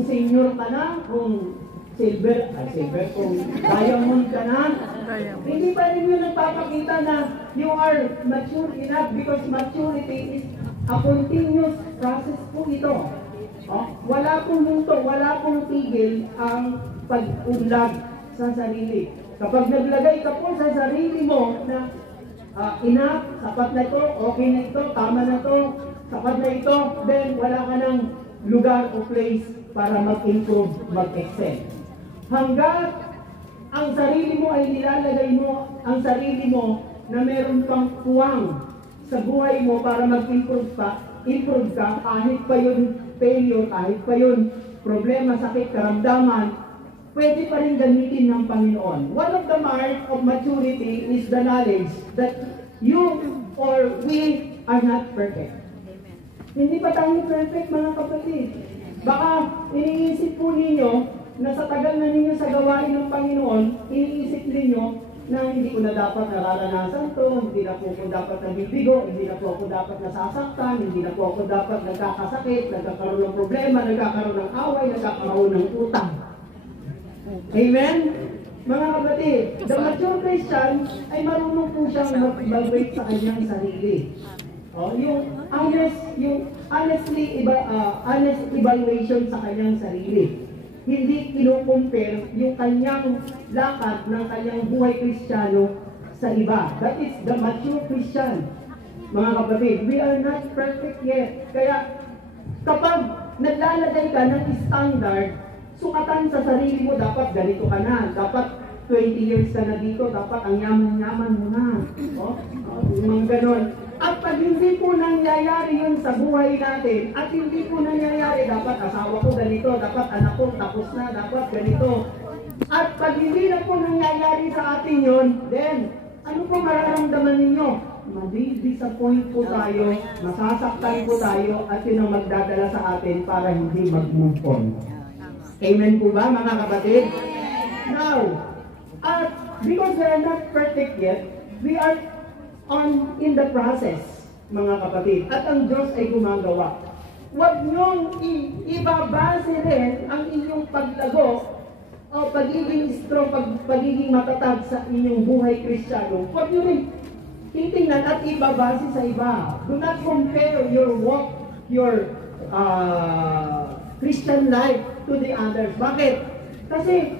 kung senior ka na, kung silver, kung diamond ka na, hindi pa rin yun nagpapakita na you are mature enough because maturity is a continuous process po ito. Wala pong hinto, wala pong tigil ang pag-unlad sa sarili. Kapag naglagay ka po sa sarili mo na enough, sapat na ito, okay na ito, tama na ito, sapat na ito, then wala ka ng lugar o place para mag-improve, mag-excel. Hanggat ang sarili mo ay nilalagay mo, ang sarili mo na meron pang puwang sa buhay mo para mag-improve ka, kahit pa yun failure, kahit pa yun problema, sakit, karamdaman, pwede pa rin gamitin ng Panginoon. One of the marks of maturity is the knowledge that you or we are not perfect. Hindi pa tayo perfect, mga kapatid. Baka iniisip po ninyo na sa tagal na ninyo sa gawain ng Panginoon, iniisip ninyo na hindi ko na dapat nararanasan to, hindi na po ako dapat nabibigo, hindi na po ako dapat nasasaktan, hindi na po ako dapat nagkakasakit, nagkakaroon ng problema, nagkakaroon ng away, nagkakaroon ng utang. Amen? Mga kapatid, the mature Christian ay marunong po siyang mag-evaluate sa kanyang sarili. Yung honest evaluation sa kanyang sarili. Hindi kino-compare yung kanyang lakad ng kanyang buhay Kristiyano sa iba. That is the mature Christian. Mga kapatid, we are not perfect yet. Kaya kapag naglalagay ka ng standard, sukatan sa sarili mo, dapat ganito ka na. Dapat 20 years ka na dito, dapat ang yaman-yaman mo na. Mga ganon. At pag hindi po nangyayari yun sa buhay natin, at hindi po nangyayari, dapat asawa ko ganito, dapat anak ko tapos na, dapat ganito. At pag hindi na po nangyayari sa atin yun, then, ano po mararamdaman ninyo? Madi-disappoint po tayo, masasaktan po tayo, at yun ang magdadala sa atin para hindi mag-move on. Amen po ba, mga kapatid? Now, because we are not perfect yet, we are in the process, mga kapatid, at ang Diyos ay gumagawa. Huwag niyong ibabase rin ang inyong paglago o pagiging strong, pagiging matatag sa inyong buhay Kristiyano. Huwag niyo rin titingnan at ibabase sa iba. Do not compare your walk, your Christian life to the others. Bakit? Kasi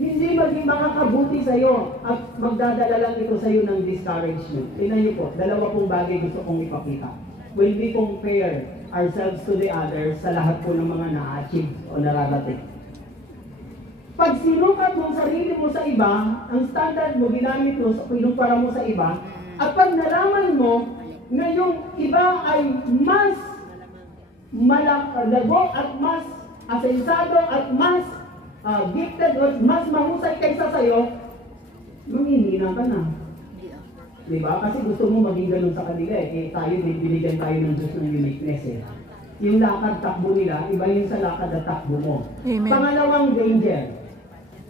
hindi maging makakabuti sa iyo at magdadala lang ito sa iyo ng discouragement. Tingnan niyo po, dalawa pong bagay gusto kong ipakita. When we compare ourselves to the others sa lahat po ng mga na-achieve o nararating. Pag sinukat mo sarili mo sa iba, ang standard mo, ginamit mo, pinumpara mo sa iba, at pag nalaman mo na yung iba ay mas malalago at mas asensado at mas gifted or mas mahusay kaysa sa'yo, manghihina ka na. Diba? Kasi gusto mo maging ganun sa kanila eh. Tayo, binigyan tayo ng Diyos ng uniqueness eh. Yung lakad takbo nila, iba yung sa lakad at takbo mo. Amen. Pangalawang danger.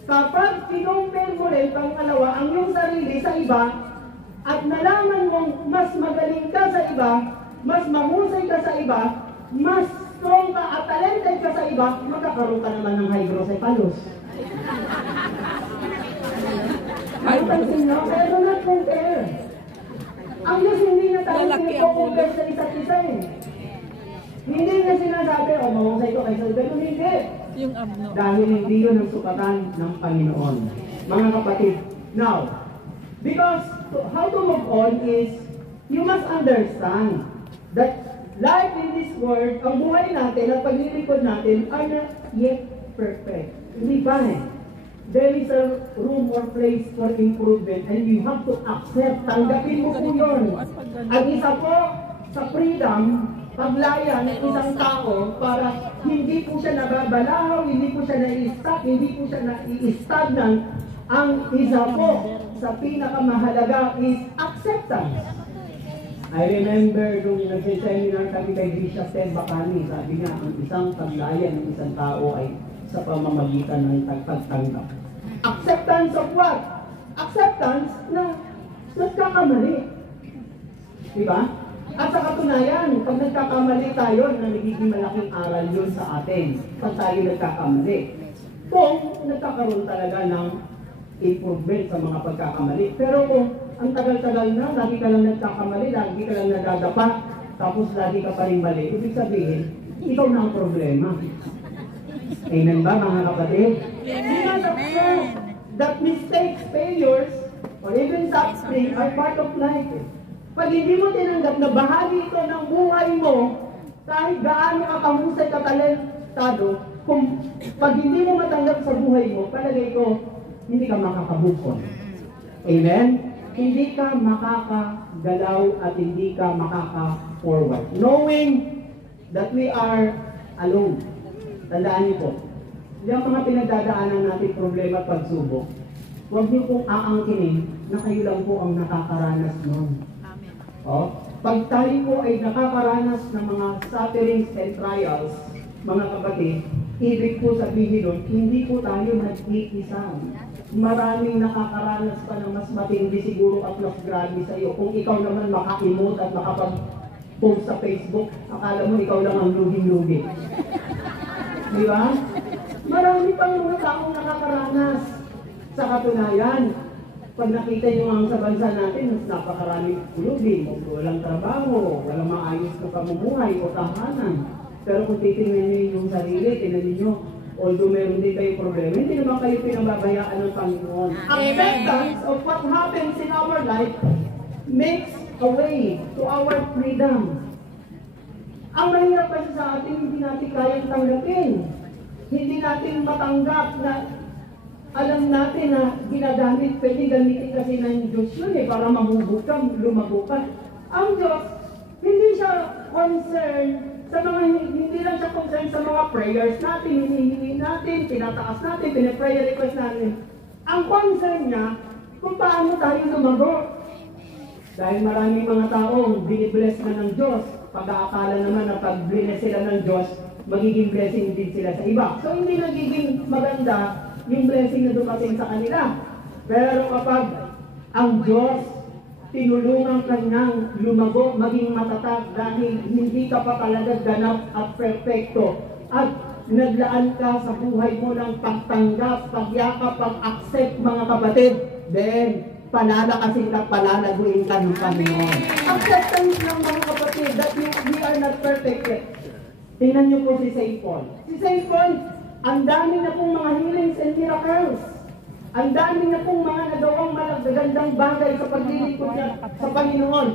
Kapag kinumpare mo rin, pangalawa, ang iyong sarili sa iba, at nalaman mong mas magaling ka sa iba, mas mahusay ka sa iba, mas strong ka at talented ka sa iba, magkakaroon ka naman ng hydrocephalus. Ay, pansin nyo, pero not compare. Ang Diyos hindi niya tayo pinapo-compare sa isa't isa eh. Hindi niya sinasabi, mahusay ko kaysa ganun, hindi. Dahil hindi yun ang sukatan ng Panginoon. Mga kapatid, now, because how to move on is, you must understand that life in this world, ang buhay natin at paglilingkod natin are not yet perfect. Hindi ba eh? There is a room or place for improvement and you have to accept. Tanggapin mo po yun. Ang isa po sa freedom, paglaya ng isang tao para hindi po siya nababalahaw, hindi po siya na-i-stuck, hindi po siya na-i-stagnant. Ang isa po sa pinakamahalaga is acceptance. I remember nung nag-seminar kami kay Bishop Ted Bacani, sabi niya, ang isang paglaya ng isang tao ay sa pamamagitan ng pagtanggap. Acceptance of what? Acceptance na nagkakamali. Diba? At sa katunayan, pag nagkakamali tayo, na nagiging malaking aral yun sa atin. Pag tayo nagkakamali. Kung nagkakaroon talaga ng improvement sa mga pagkakamali. Pero kung ang tagal-tagal na, lagi ka lang nagkakamali, lagi ka lang nadadapa, tapos lagi ka pa rin mali, ibig sabihin, ikaw na ang problema. Amen ba, mga kapatid? Because of that mistakes, failures, or even suffering are part of life. Pag hindi mo tinanggap na bahagi ito ng buhay mo, kahit gaano ka kahusay ka talentado, kung pag hindi mo matanggap sa buhay mo, palagay ko, hindi ka makakabukon. Amen? Hindi ka makakagalaw at hindi ka makaka-forward. Knowing that we are alone. Tandaan niyo po, yung mga pinagdadaanan natin problema at pagsubok, huwag niyo pong aangkinin na kayo lang po ang nakakaranas nun. Oh, pag tayo po ay nakakaranas ng mga sufferings and trials, mga kapatid, ibig po sabihin nun, hindi po tayo nag-iisa. Maraming nakakaranas pa ng mas matindi siguro at mas grabe sa iyo. Kung ikaw naman maka-emote at makapag-post sa Facebook, akala mo ikaw lang ang luging-lugi. Di ba? Marami pang mga taong nakakaranas. Sa katunayan, pag nakita nyo ang sa bansa natin, napakaraming kulubin, walang trabaho, walang maayos na pamumuhay o tahanan. Pero kung titingnan nyo yung sarili, tingnan nyo, although meron din kayo problema, hindi naman kayo pinababayaan ng Panginoon. Acceptance of what happens in our life makes a way to our freedom. Ang mahirap kasi sa atin, hindi natin kayang tanggapin. Hindi natin matanggap na alam natin na ginagamit, pwede gamitin kasi ng Diyos yun para mahubog ka, lumago ka. Ang Diyos, hindi siya concerned sa mga, hindi lang siya concerned sa mga prayers natin, hinihingi natin, tinataas natin, pinaprayer request natin. Ang concern niya, kung paano tayo lumago. Dahil maraming mga taong binibless na ng Diyos, pag-aakala naman na pag-bless sila ng Diyos, magiging blessing din sila sa iba. So hindi nagiging maganda yung blessing na dumating sa kanila. Pero kapag ang Diyos tinulungan kanyang lumago, maging matatag dahil hindi ka pa talaga ganap at perfecto at naglaan ka sa buhay mo ng pagtanggap, pagyakap, pag-accept mga kapatid, then palalakasin ka, palalaguin ka ng Panginoon. Acceptance lang mga kapatid that we are not perfect yet. Tingnan niyo po si St. Paul. Si St. Paul, ang dami na pong mga healings and miracles. Ang dami na pong mga nagawang magagandang bagay sa paglilingkod niya sa Panginoon.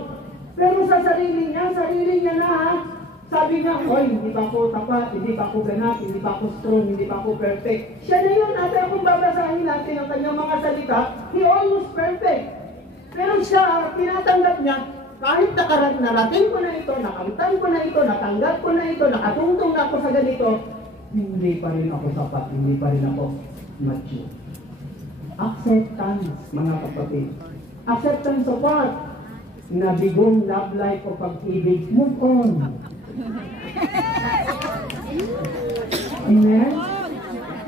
Pero sa sarili niya na sabi niya, oy, hindi pa ako tapat, hindi pa ako ganap, hindi pa ako strong, hindi pa ako perfect. Siya na yun, at kung babasahin natin ang kanyang mga salita, he almost perfect. Pero siya, tinatanggap niya, kahit narating ko na ito, nakamtan ko na ito, natanggap ko na ito, nakatungtong na ako sa ganito, hindi pa rin ako sapat, hindi pa rin ako mature. Acceptance, mga kapatid. Acceptance of what? Nabigong love life o pag-ibig. Move on. Amen?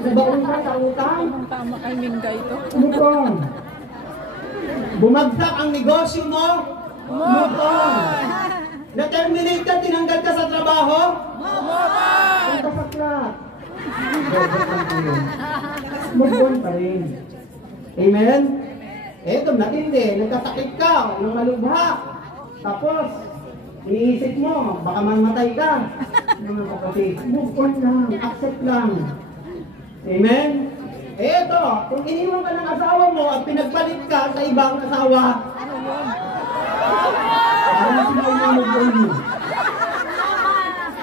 Nabaon ka sa utang? Tama kay Minda ito. Move on. Bumagsak ang negosyo mo? Move on. Na-terminate ka, tinanggal ka sa trabaho? Move on. Ang kasaklat. Move on pa rin. Amen? Eto, natindi. Nagkasakit ka ng malubha. Tapos, iniisip mo, baka mamatay ka. Mga kapatid, move on lang. Accept lang. Amen? Eto, kung iniwan ka ng asawa mo at pinagpalit ka sa ibang asawa, parang sila umamog on mo.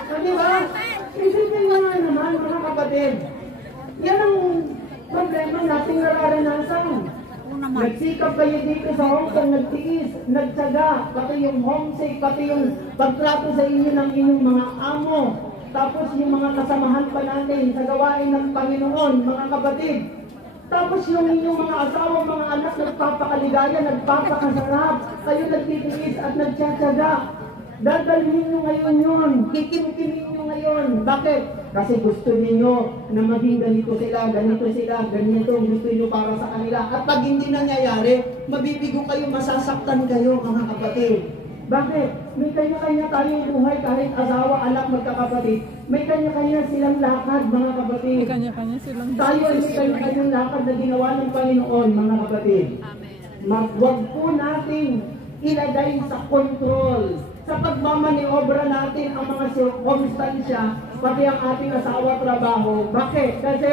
So, diba? Isipin mo nga naman, mga kapatid. Yan ang problema nating nararanasan. Nagsikap kayo dito sa Hong Kong, nagtiis, nagtsaga, pati yung homesick, pati yung pagtrato sa inyo ng inyong mga amo. Tapos yung mga kasamahan pa natin sa gawain ng Panginoon, mga kapatid. Tapos yung inyong mga asawa, mga anak, nagpapakaligaya, nagpapakasarap. Kayo nagtitiis at nagtsatsaga. Dadalhin nyo ngayon yun. Kikim-kimin nyo ngayon. Bakit? Kasi gusto niyo na maging ganito sila, ganito gusto niyo para sa kanila. At pag hindi nangyayari, mabibigo kayo, masasaktan kayo, mga kapatid. Bakit? May kanya-kanya tayong buhay kahit asawa, anak, magkakapatid. May kanya-kanya silang lakad, mga kapatid. May kanya-kanya silang Tayo ay may kanya-kanyang lakad na ginawa ng Panginoon, mga kapatid. Huwag po natin ilagay sa control, sa pagmamaniobra natin ang mga circumstansya, pati ang ating asawa, trabaho. Bakit? Kasi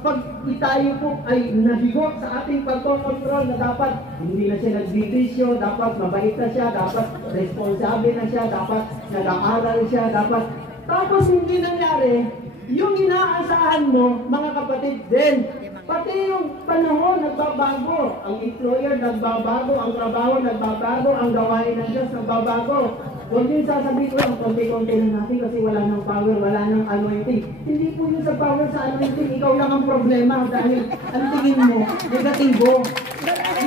pag tayo po ay nabigo sa ating pagkokontrol na dapat hindi na siya nagbibisyo, dapat mabait na siya, dapat responsable na siya, dapat nag-aaral siya, dapat tapos hindi nangyari, yung inaasahan mo, mga kapatid din, pati yung panahon nagbabago, ang employer nagbabago, ang trabaho nagbabago, ang gawain ng Diyos nagbabago. Huwag din sasabihin ko, ang konti-konti na natin kasi wala ng power, wala ng anointing. Hindi po yun sa power sa anointing, ikaw lang ang problema dahil ang tingin mo, negatibo.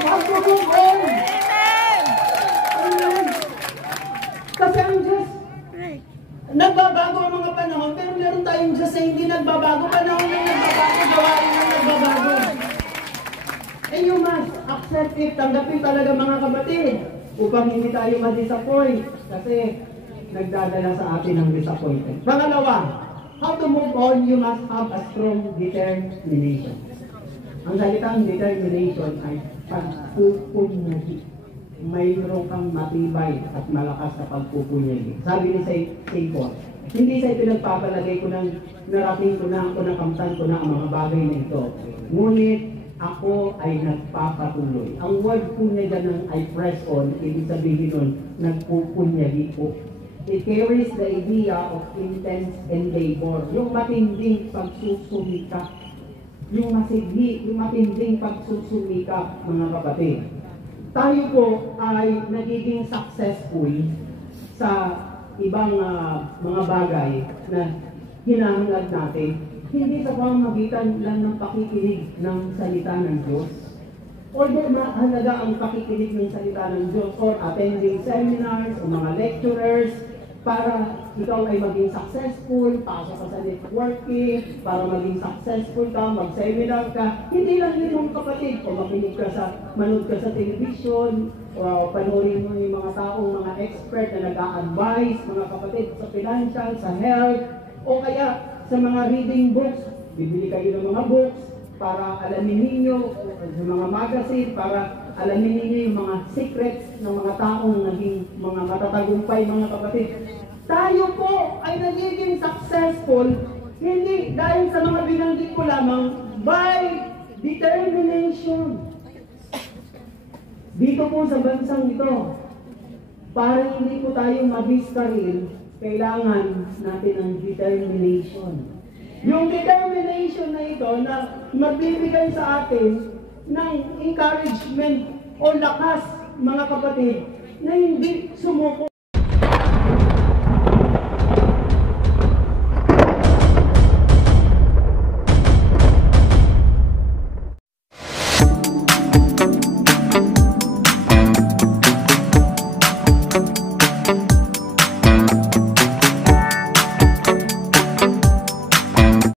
Huwag mo kung Amen! Kasi ang Diyos, nagbabago ang mga panahon, pero meron tayong Diyos na hindi nagbabago. Panahon na nagbabago, gawain na nagbabago. And you must accept it, tanggapin talaga mga kapatid, upang hindi tayo ma-disappoint kasi nagdadala sa atin ng disappointment. Pangalawa, how to move on, you must have a strong determination. Ang salitang determination ay pagpupunyagi. Mayroon kang matibay at malakas na pagpupunyagi. Sabi ni Saint Paul, hindi sa pinagpapalagay ko ng narating ko na, ako nakamtan ko na ang mga bagay na ito. Ngunit ako ay nagpapatuloy. Ang word punyagi ng I press on, ibig sabihin nun, nagpupunyagi ko. It carries the idea of intense and labor. Yung matinding pagsusumikap. Yung masighi, yung matinding pagsusumikap, mga kapatid. Tayo po ay nagiging successful sa ibang mga bagay na hinahangad natin. Hindi sa pamamagitan lang ng pakikinig ng salita ng Diyos. Although mahalaga ang pakikinig ng salita ng Diyos or attending seminars o mga lecturers para ikaw ay maging successful, pasok ka sa networking, para maging successful ka, mag-seminar ka. Hindi lang yun mga kapatid. O manood ka sa television, o panoorin mo yung mga taong, mga expert na nag-a-advise, mga kapatid, sa financial, sa health, o kaya sa mga reading books, bibili kayo ng mga books para alamin ninyo, sa mga magazine, para alamin ninyo yung mga secrets ng mga taong naging mga matatagumpay, mga kapatid. Tayo po ay nagiging successful, hindi dahil sa mga binanggit ko lamang, by determination. Dito po sa bansang ito, para hindi po tayo mabiskaril, kailangan natin ng determination. Yung determination na ito na magbibigay sa atin ng encouragement o lakas, mga kapatid, na hindi sumuko.